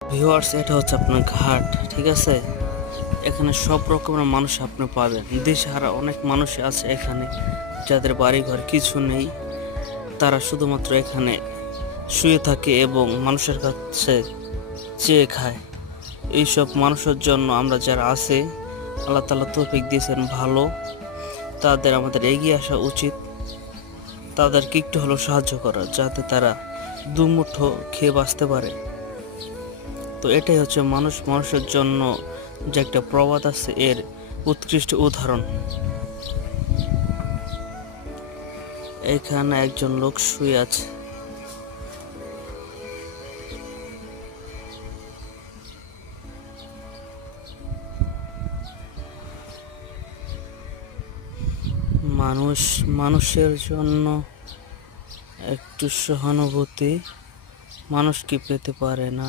Viewers, এটা হচ্ছে আপনার ঘাট, ঠিক আছে। এখানে সব রকমের মানুষ আপনি পাবেন। দিশেহারা অনেক মানুষ আছে এখানে, যাদের বাড়িঘর কিছু নেই। তারা শুধুমাত্র এখানে শুয়ে থাকে এবং মানুষের কাছে চেয়ে খায়। এইসব মানুষের জন্য আমরা যারা আছে, আল্লাহ তাআলা তৌফিক দিয়েছেন ভালো, তাদের আমাদের এগিয়ে আসা উচিত। তাদেরকে একটু হলেও সাহায্য করা, যাতে তারা দুমুঠো খেয়ে বাঁচতে পারে। তো এটাই হচ্ছে মানুষ মানুষের জন্য যে একটা প্রবাদ আছে, এর উৎকৃষ্ট উদাহরণ। এখানে একজন লোক শুয়ে আছে। মানুষ মানুষের জন্য একটু সহানুভূতি মানুষ কি পেতে পারে না?